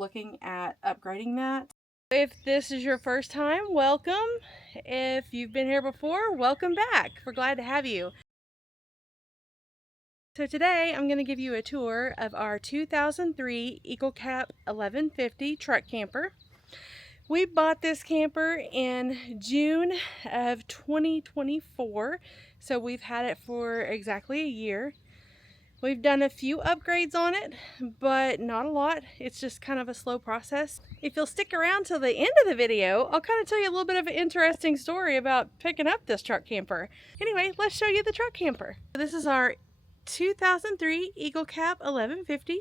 looking at upgrading that. If this is your first time, welcome. If you've been here before, welcome back. We're glad to have you. So today I'm going to give you a tour of our 2003 EcoCap 1150 truck camper. We bought this camper in June of 2024, so we've had it for exactly a year. We've done a few upgrades on it, but not a lot. It's just kind of a slow process. If you'll stick around till the end of the video, I'll kind of tell you a little bit of an interesting story about picking up this truck camper. Anyway, let's show you the truck camper. This is our 2003 EcoCap 1150.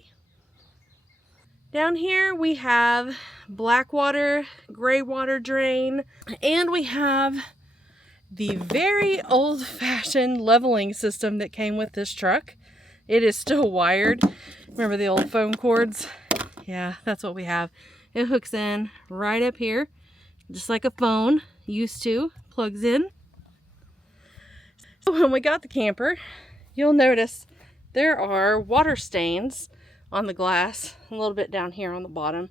Down here we have black water, gray water drain, and we have the very old-fashioned leveling system that came with this truck. It is still wired. Remember the old phone cords? Yeah, that's what we have. It hooks in right up here, just like a phone used to, plugs in. So when we got the camper, you'll notice there are water stains on the glass, a little bit down here on the bottom.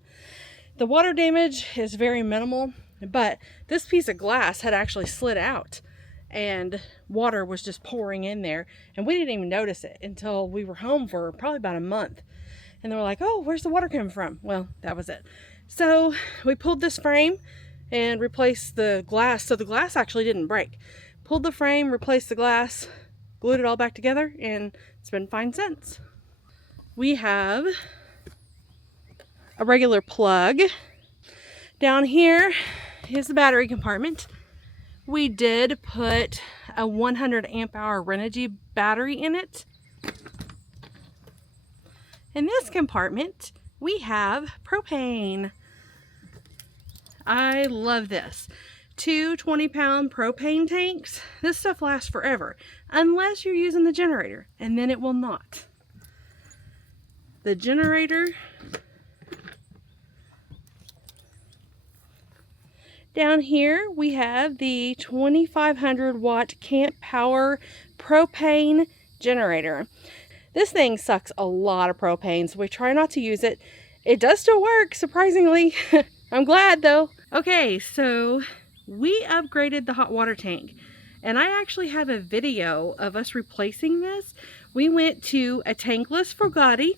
The water damage is very minimal, but this piece of glass had actually slid out and water was just pouring in there, and we didn't even notice it until we were home for probably about a month. And they were like, oh, where's the water coming from? Well, that was it. So we pulled this frame and replaced the glass, so the glass actually didn't break. Pulled the frame, replaced the glass, glued it all back together, and it's been fine since. We have a regular plug. Down here is the battery compartment. We did put a 100 amp hour Renogy battery in it. In this compartment, we have propane. I love this. Two 20-pound propane tanks. This stuff lasts forever, unless you're using the generator, and then it will not. The generator. Down here we have the 2500 watt Camp Power propane generator. This thing sucks a lot of propane, so we try not to use it. It does still work, surprisingly. I'm glad though. Okay, so we upgraded the hot water tank, and I actually have a video of us replacing this. We went to a tankless Fogatti.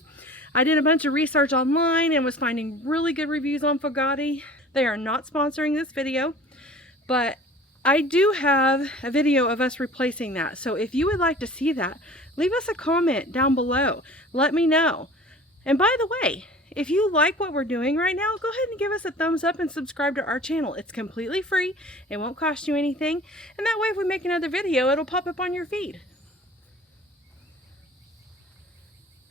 I did a bunch of research online and was finding really good reviews on Fogatti. They are not sponsoring this video, but I do have a video of us replacing that. So if you would like to see that, leave us a comment down below. Let me know. And by the way, if you like what we're doing right now, go ahead and give us a thumbs up and subscribe to our channel. It's completely free. It won't cost you anything. And that way, if we make another video, it'll pop up on your feed.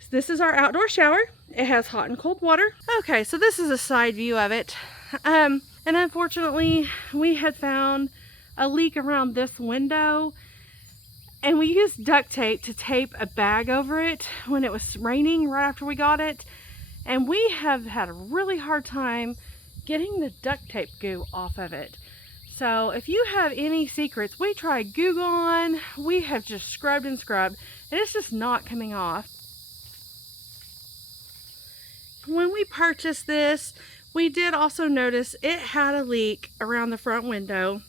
So this is our outdoor shower. It has hot and cold water. Okay, so this is a side view of it. And unfortunately, we had found a leak around this window, and we used duct tape to tape a bag over it when it was raining right after we got it. And we have had a really hard time getting the duct tape goo off of it. So if you have any secrets, we tried Goo Gone, we have just scrubbed and scrubbed, and it's just not coming off. When we purchased this, we did also notice it had a leak around the front window.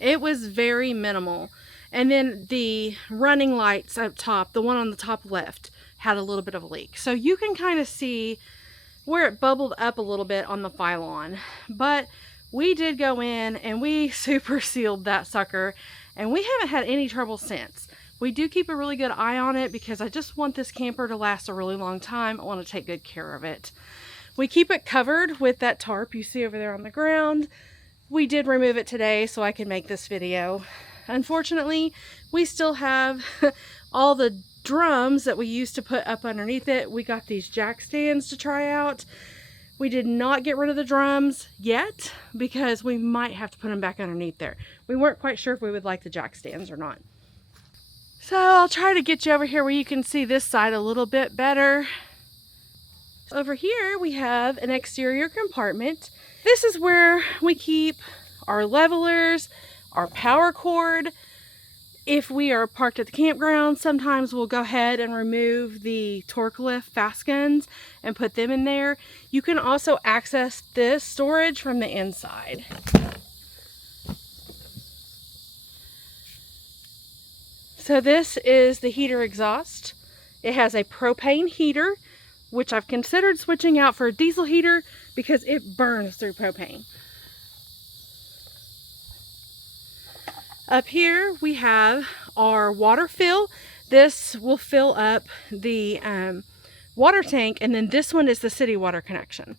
It was very minimal. And then the running lights up top, the one on the top left, had a little bit of a leak. So you can kind of see where it bubbled up a little bit on the Phylon. But we did go in and we super sealed that sucker, and we haven't had any trouble since. We do keep a really good eye on it because I just want this camper to last a really long time. I want to take good care of it. We keep it covered with that tarp you see over there on the ground. We did remove it today so I can make this video. Unfortunately, we still have all the drums that we used to put up underneath it. We got these jack stands to try out. We did not get rid of the drums yet because we might have to put them back underneath there. We weren't quite sure if we would like the jack stands or not. So I'll try to get you over here where you can see this side a little bit better. Over here we have an exterior compartment. This is where we keep our levelers, our power cord. If we are parked at the campground, sometimes we'll go ahead and remove the torque lift fast guns and put them in there. You can also access this storage from the inside. So this is the heater exhaust. It has a propane heater, which I've considered switching out for a diesel heater because it burns through propane. Up here we have our water fill. This will fill up the water tank, and then this one is the city water connection.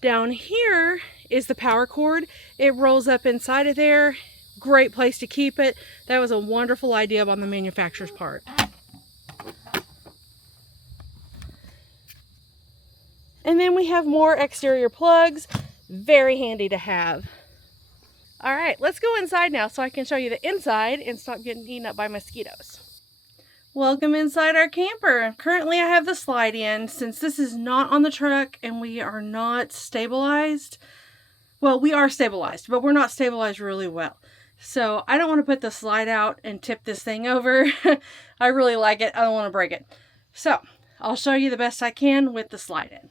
Down here is the power cord. It rolls up inside of there. Great place to keep it. That was a wonderful idea on the manufacturer's part. And then we have more exterior plugs. Very handy to have. All right, let's go inside now so I can show you the inside and stop getting eaten up by mosquitoes. Welcome inside our camper. Currently I have the slide in. Since this is not on the truck and we are not stabilized, well, we are stabilized, but we're not stabilized really well. So I don't want to put the slide out and tip this thing over. I really like it. I don't want to break it. So I'll show you the best I can with the slide in.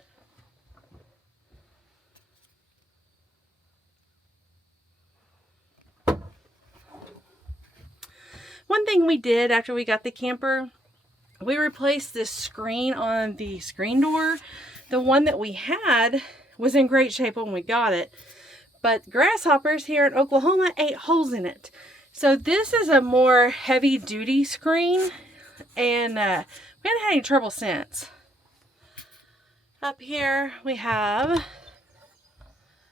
One thing we did after we got the camper, we replaced this screen on the screen door. The one that we had was in great shape when we got it, but grasshoppers here in Oklahoma ate holes in it. So this is a more heavy duty screen, and we haven't had any trouble since. Up here we have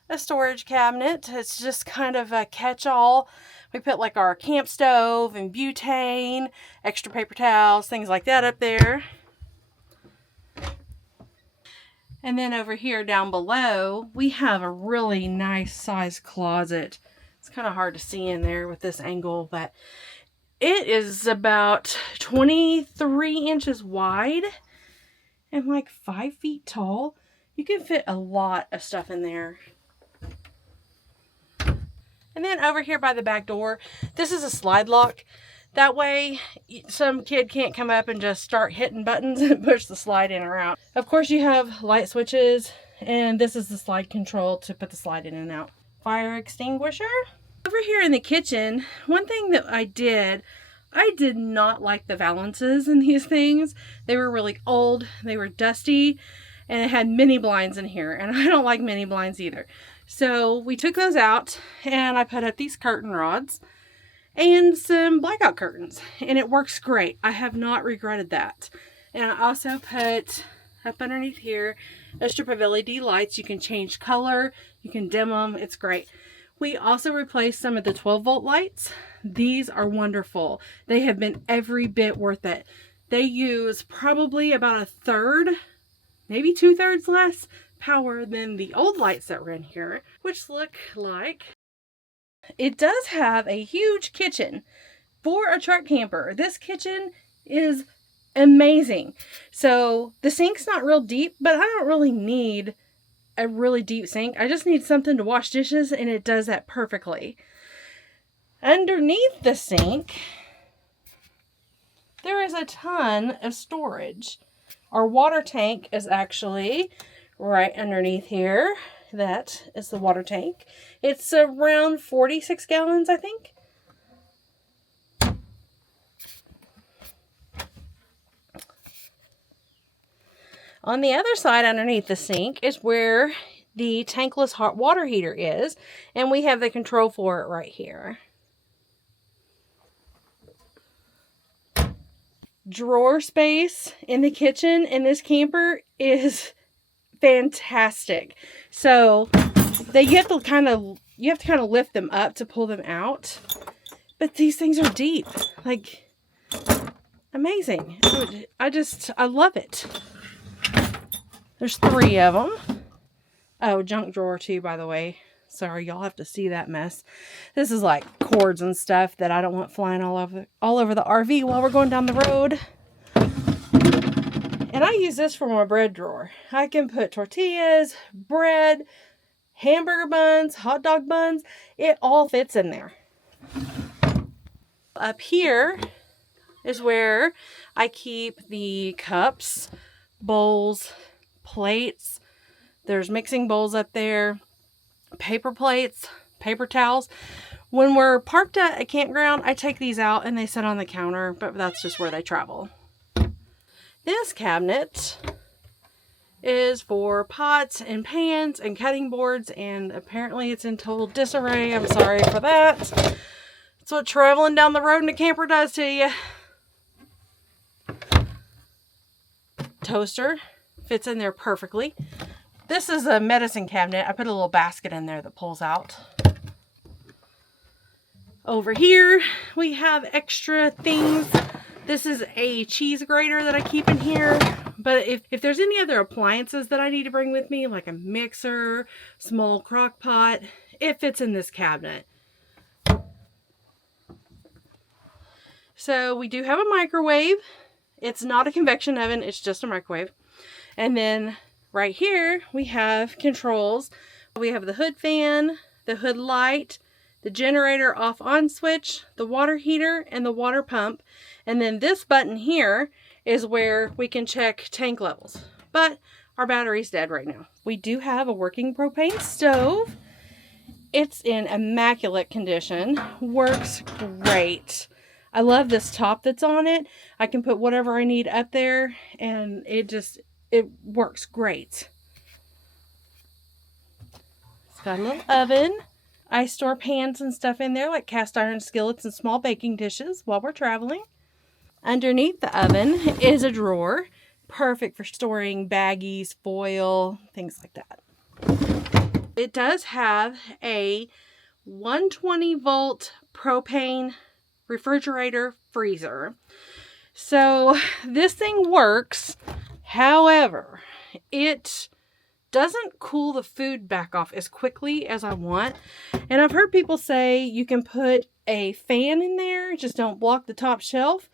a storage cabinet. It's just kind of a catch-all. We put like our camp stove and butane, extra paper towels, things like that up there. And then over here down below, we have a really nice size closet. It's kind of hard to see in there with this angle, but it is about 23 inches wide and like 5 feet tall. You can fit a lot of stuff in there. And then over here by the back door, this is a slide lock. That way, some kid can't come up and just start hitting buttons and push the slide in or out. Of course, you have light switches, and this is the slide control to put the slide in and out. Fire extinguisher. Over here in the kitchen, one thing that I did not like the valances in these things. They were really old, they were dusty, and it had mini blinds in here, and I don't like mini blinds either. So we took those out and I put up these curtain rods and some blackout curtains, and it works great. I have not regretted that. And I also put up underneath here a strip of LED lights. You can change color, you can dim them, it's great. We also replaced some of the 12-volt lights. These are wonderful. They have been every bit worth it. They use probably about a third, maybe 2/3 less power than the old lights that were in here, which look like. It does have a huge kitchen for a truck camper. This kitchen is amazing. So the sink's not real deep, but I don't really need a really deep sink. I just need something to wash dishes, and it does that perfectly. Underneath the sink, there is a ton of storage. Our water tank is actually right underneath here. That is the water tank. It's around 46 gallons, I think. On the other side underneath the sink is where the tankless hot water heater is, and we have the control for it right here. Drawer space in the kitchen in this camper is fantastic. So you have to kind of lift them up to pull them out, but these things are deep, like amazing. I love it. There's 3 of them. Oh, junk drawer too, by the way. Sorry, y'all have to see that mess. This is like cords and stuff that I don't want flying all over the RV while we're going down the road. And I use this for my bread drawer. I can put tortillas, bread, hamburger buns, hot dog buns. It all fits in there. Up here is where I keep the cups, bowls, plates. There's mixing bowls up there, paper plates, paper towels. When we're parked at a campground, I take these out and they sit on the counter, but that's just where they travel. This cabinet is for pots and pans and cutting boards, and apparently it's in total disarray. I'm sorry for that. That's what traveling down the road in a camper does to you. Toaster fits in there perfectly. This is a medicine cabinet. I put a little basket in there that pulls out. Over here we have extra things. This is a cheese grater that I keep in here. But if there's any other appliances that I need to bring with me, like a mixer, small crock pot, it fits in this cabinet. So we do have a microwave. It's not a convection oven, it's just a microwave. And then right here we have controls. We have the hood fan, the hood light, the generator off on switch, the water heater, and the water pump. And then this button here is where we can check tank levels. But our battery's dead right now. We do have a working propane stove. It's in immaculate condition. Works great. I love this top that's on it. I can put whatever I need up there and it works great. It's got a little oven. I store pans and stuff in there like cast iron skillets and small baking dishes while we're traveling. Underneath the oven is a drawer, perfect for storing baggies, foil, things like that. It does have a 120 volt propane refrigerator freezer. So this thing works. However, it doesn't cool the food back off as quickly as I want. And I've heard people say you can put a fan in there, just don't block the top shelf.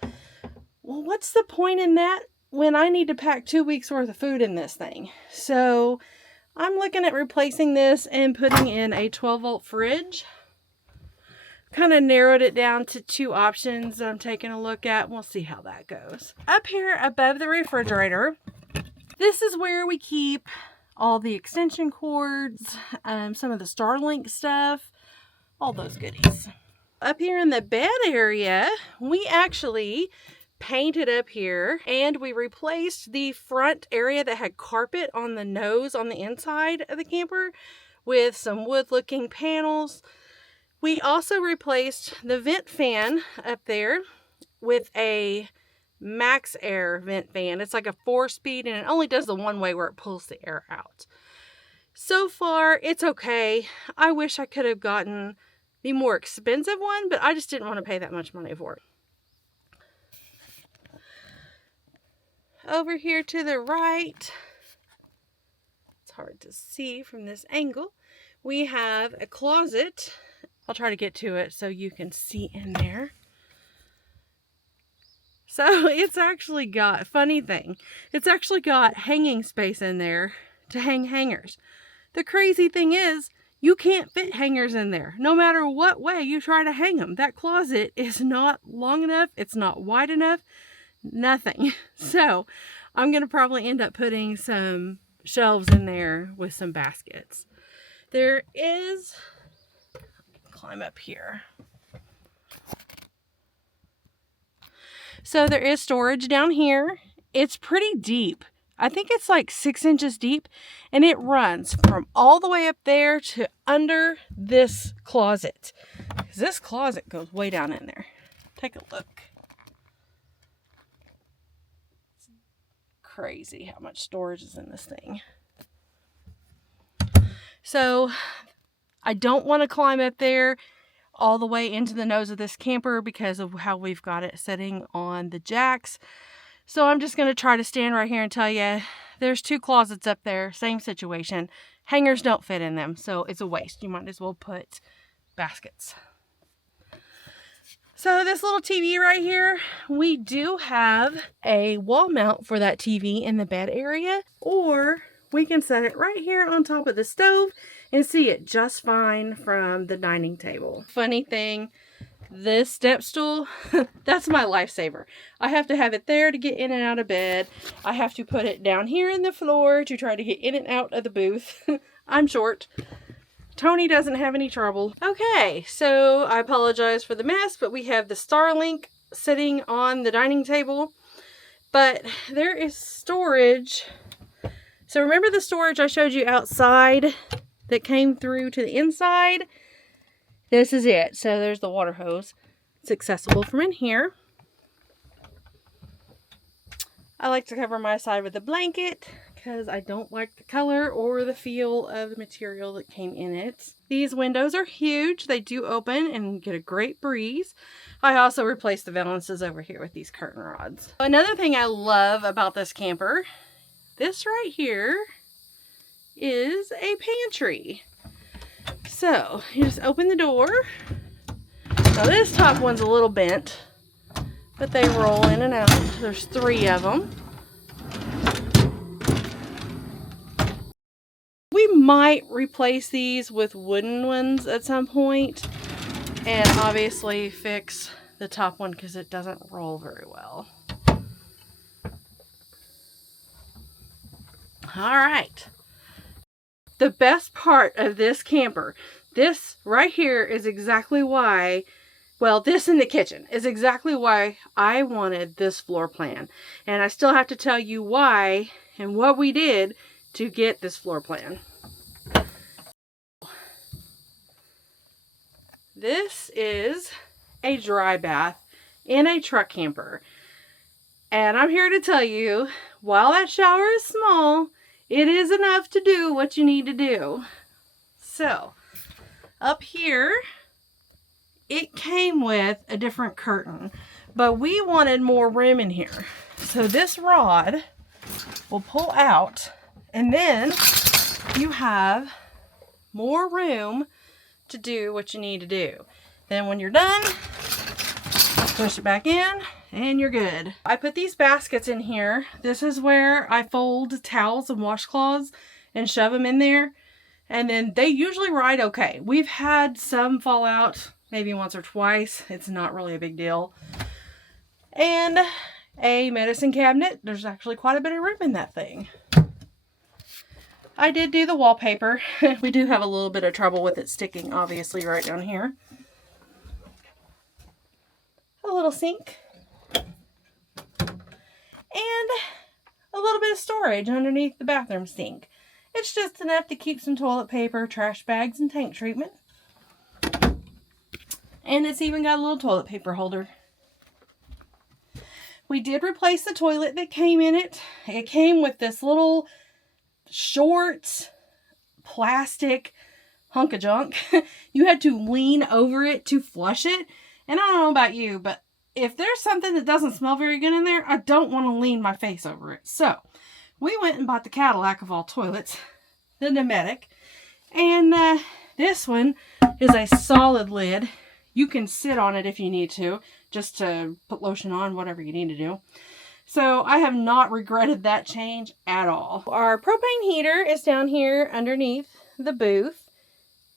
Well, what's the point in that when I need to pack 2 weeks worth of food in this thing? So I'm looking at replacing this and putting in a 12 volt fridge. Kind of narrowed it down to 2 options that I'm taking a look at. We'll see how that goes. Up here above the refrigerator, this is where we keep all the extension cords, some of the Starlink stuff, all those goodies. Up here in the bed area, we actually painted up here and we replaced the front area that had carpet on the nose on the inside of the camper with some wood looking panels. We also replaced the vent fan up there with a max air vent fan. It's like a 4-speed and it only does the one way where it pulls the air out. So far it's okay. I wish I could have gotten the more expensive one, but I just didn't want to pay that much money for it. Over here to the right, it's hard to see from this angle, we have a closet. I'll try to get to it so you can see in there. So it's actually got, funny thing, it's actually got hanging space in there to hang hangers. The crazy thing is, you can't fit hangers in there. No matter what way you try to hang them. That closet is not long enough. It's not wide enough. Nothing. So I'm going to probably end up putting some shelves in there with some baskets. There is, climb up here. So there is storage down here. It's pretty deep. I think it's like 6 inches deep, and it runs from all the way up there to under this closet. This closet goes way down in there. Take a look. It's crazy how much storage is in this thing. So I don't want to climb up there all the way into the nose of this camper because of how we've got it sitting on the jacks. So I'm just going to try to stand right here and tell you there's 2 closets up there, same situation. Hangers don't fit in them, so it's a waste. You might as well put baskets. So this little TV right here, we do have a wall mount for that TV in the bed area, or we can set it right here on top of the stove and see it just fine from the dining table. Funny thing, This step stool, that's my lifesaver. I have to have it there to get in and out of bed. I have to put it down here in the floor to try to get in and out of the booth. I'm short. Tony doesn't have any trouble. Okay, so I apologize for the mess, but we have the Starlink sitting on the dining table. But there is storage. So remember the storage I showed you outside that came through to the inside? This is it. So there's the water hose. It's accessible from in here. I like to cover my side with a blanket because I don't like the color or the feel of the material that came in it. These windows are huge. They do open and get a great breeze. I also replaced the valances over here with these curtain rods. Another thing I love about this camper, this right here is a pantry. So you just open the door. Now this top one's a little bent, but they roll in and out. There's 3 of them. We might replace these with wooden ones at some point, and obviously fix the top one because it doesn't roll very well. All right. The best part of this camper, this right here is exactly why, well, this in the kitchen is exactly why I wanted this floor plan. And I still have to tell you why and what we did to get this floor plan. This is a dry bath in a truck camper. And I'm here to tell you, while that shower is small, it is enough to do what you need to do. So, up here, it came with a different curtain, but we wanted more room in here. So this rod will pull out, and then you have more room to do what you need to do. Then when you're done, push it back in, and you're good. I put these baskets in here. This is where I fold towels and washcloths and shove them in there. And then they usually ride okay. We've had some fall out maybe once or twice. It's not really a big deal. And a medicine cabinet. There's actually quite a bit of room in that thing. I did do the wallpaper. We do have a little bit of trouble with it sticking, obviously, right down here. A little sink. And a little bit of storage underneath the bathroom sink. It's just enough to keep some toilet paper, trash bags, and tank treatment. And it's even got a little toilet paper holder. We did replace the toilet that came in it. It came with this little short plastic hunk of junk. You had to lean over it to flush it. And I don't know about you, but if there's something that doesn't smell very good in there, I don't want to lean my face over it. So we went and bought the Cadillac of all toilets, the Dometic. And this one is a solid lid. You can sit on it if you need to, just to put lotion on, whatever you need to do. So I have not regretted that change at all. Our propane heater is down here underneath the booth.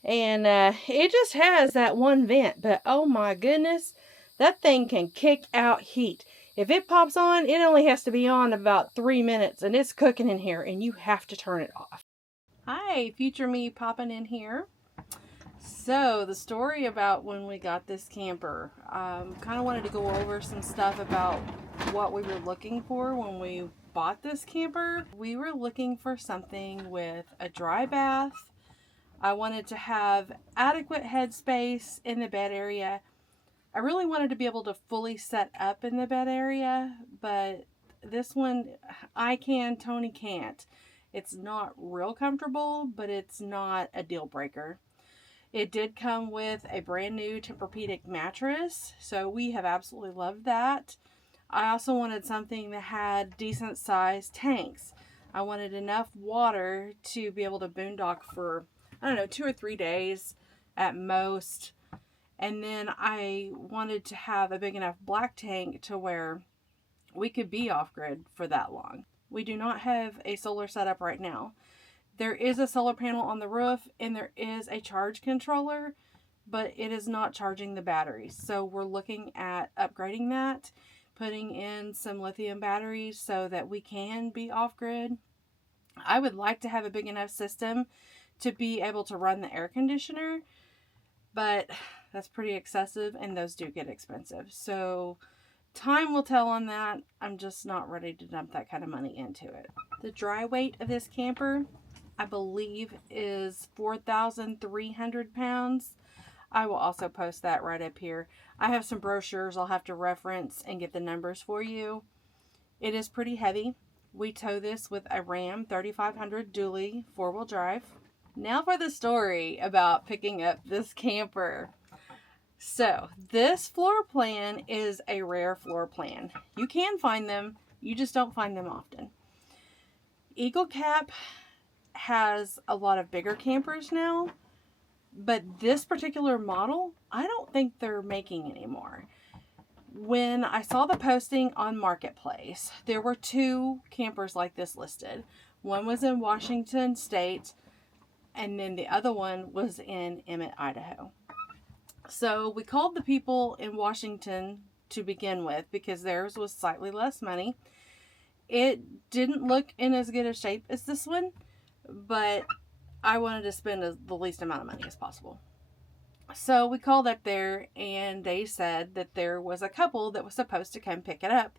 And it just has that one vent. But oh my goodness, that thing can kick out heat. If it pops on, it only has to be on about 3 minutes. And it's cooking in here. And you have to turn it off. Hi, future me popping in here. So, the story about when we got this camper. Kind of wanted to go over some stuff about what we were looking for when we bought this camper. We were looking for something with a dry bath. I wanted to have adequate headspace in the bed area. I really wanted to be able to fully set up in the bed area, but this one, I can, Tony can't. It's not real comfortable, but it's not a deal breaker. It did come with a brand new Tempur-Pedic mattress, so we have absolutely loved that. I also wanted something that had decent sized tanks. I wanted enough water to be able to boondock for, I don't know, 2 or 3 days at most. And then I wanted to have a big enough black tank to where we could be off-grid for that long. We do not have a solar setup right now. There is a solar panel on the roof and there is a charge controller, but it is not charging the batteries. So we're looking at upgrading that, putting in some lithium batteries so that we can be off grid. I would like to have a big enough system to be able to run the air conditioner, but that's pretty excessive and those do get expensive. So time will tell on that. I'm just not ready to dump that kind of money into it. The dry weight of this camper, I believe, is 4,300 pounds. I will also post that right up here. I have some brochures I'll have to reference and get the numbers for you. It is pretty heavy. We tow this with a Ram 3500 dually 4-wheel drive. Now for the story about picking up this camper. So this floor plan is a rare floor plan. You can find them, you just don't find them often. Eagle Cap has a lot of bigger campers now, but this particular model, I don't think they're making anymore. When I saw the posting on Marketplace, there were 2 campers like this listed. One was in Washington State, and then the other one was in Emmett, Idaho. So we called the people in Washington to begin with because theirs was slightly less money. It didn't look in as good a shape as this one, but I wanted to spend the least amount of money as possible. So we called up there and they said that there was a couple that was supposed to come pick it up,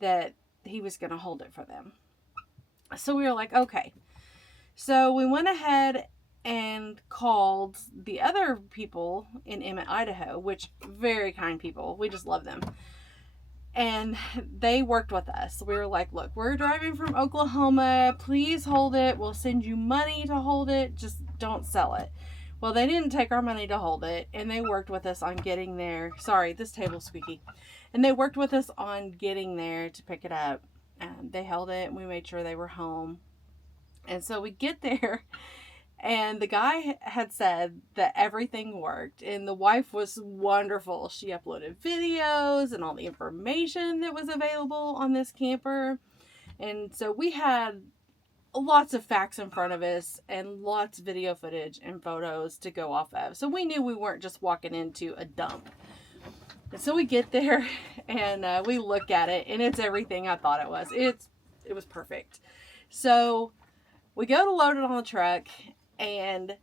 that he was going to hold it for them. So we were like, okay. So we went ahead and called the other people in Emmett, Idaho, which very kind people. We just love them. And they worked with us. We were like, look, we're driving from Oklahoma. Please hold it. We'll send you money to hold it. Just don't sell it. Well, they didn't take our money to hold it. And they worked with us on getting there. Sorry, this table's squeaky. And they worked with us on getting there to pick it up. They held it and we made sure they were home. And so we get there. And the guy had said that everything worked. And the wife was wonderful. She uploaded videos and all the information that was available on this camper. And so we had lots of facts in front of us and lots of video footage and photos to go off of. So we knew we weren't just walking into a dump. And so we get there and we look at it and it's everything I thought it was. It was perfect. So we go to load it on the truck. And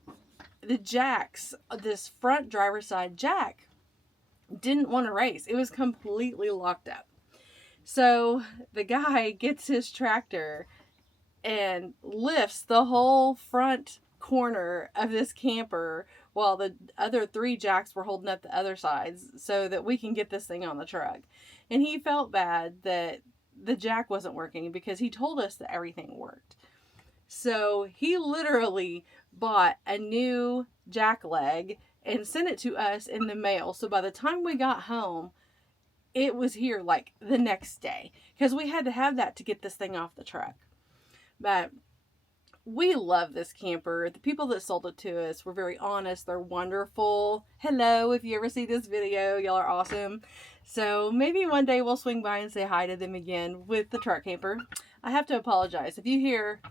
the jacks, this front driver's side jack, didn't want to race. It was completely locked up. So the guy gets his tractor and lifts the whole front corner of this camper while the other 3 jacks were holding up the other sides so that we can get this thing on the truck. And he felt bad that the jack wasn't working because he told us that everything worked. So he literally bought a new jack leg and sent it to us in the mail. So by the time we got home, it was here like the next day because we had to have that to get this thing off the truck. But we love this camper. The people that sold it to us were very honest. They're wonderful. Hello, if you ever see this video, y'all are awesome. So maybe one day we'll swing by and say hi to them again with the truck camper. I have to apologize. If you hear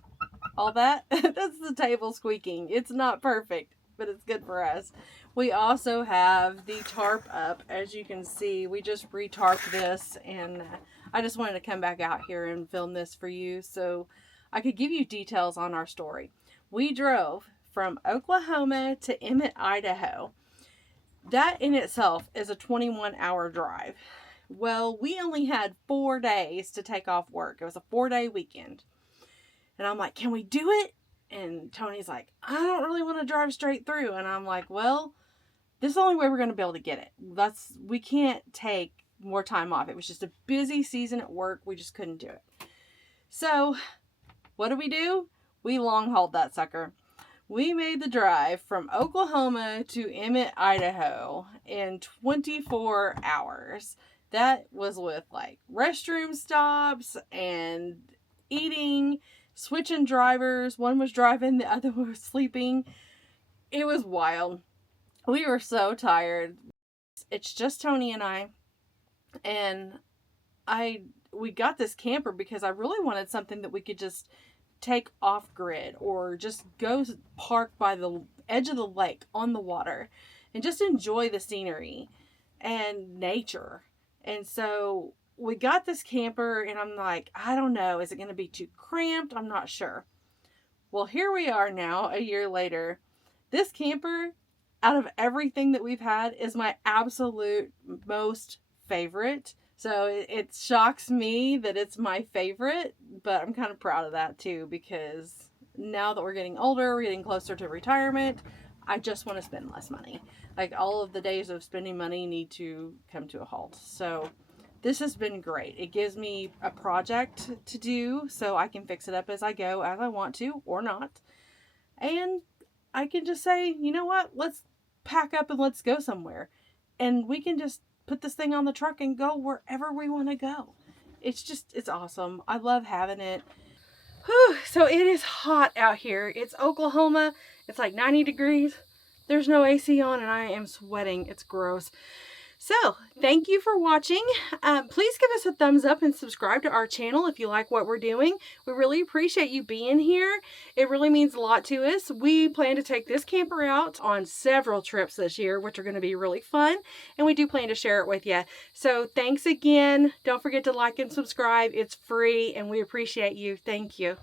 all that, that's the table squeaking. It's not perfect, but it's good for us. We also have the tarp up. As you can see, we just re-tarped this, and I just wanted to come back out here and film this for you so I could give you details on our story. We drove from Oklahoma to Emmett, Idaho. That in itself is a 21-hour drive. Well, we only had 4 days to take off work. It was a 4-day weekend. And I'm like, can we do it? And Tony's like, I don't really want to drive straight through. And I'm like, well, this is the only way we're going to be able to get it. We can't take more time off. It was just a busy season at work. We just couldn't do it. So what do? We long hauled that sucker. We made the drive from Oklahoma to Emmett, Idaho in 24 hours. That was with like restroom stops and eating, switching drivers. One was driving, the other was sleeping. It was wild. We were so tired. It's just Tony and I. And we got this camper because I really wanted something that we could just take off grid or just go park by the edge of the lake on the water. and just enjoy the scenery and nature. And so we got this camper, and I'm like, I don't know, is it going to be too cramped? I'm not sure. Well, here we are now, a year later. This camper, out of everything that we've had, is my absolute most favorite. So it shocks me that it's my favorite, but I'm kind of proud of that too, because now that we're getting older, we're getting closer to retirement, I just want to spend less money. Like, all of the days of spending money need to come to a halt. So this has been great. It gives me a project to do so I can fix it up as I go, as I want to, or not. And I can just say, you know what, let's pack up and let's go somewhere. And we can just put this thing on the truck and go wherever we want to go. It's awesome. I love having it. Whew, so it is hot out here. It's Oklahoma. It's like 90 degrees. There's no AC on and I am sweating. It's gross. So, thank you for watching. Please give us a thumbs up and subscribe to our channel if you like what we're doing. We really appreciate you being here. It really means a lot to us. We plan to take this camper out on several trips this year, which are going to be really fun. And we do plan to share it with you. So, thanks again. Don't forget to like and subscribe. It's free and we appreciate you. Thank you.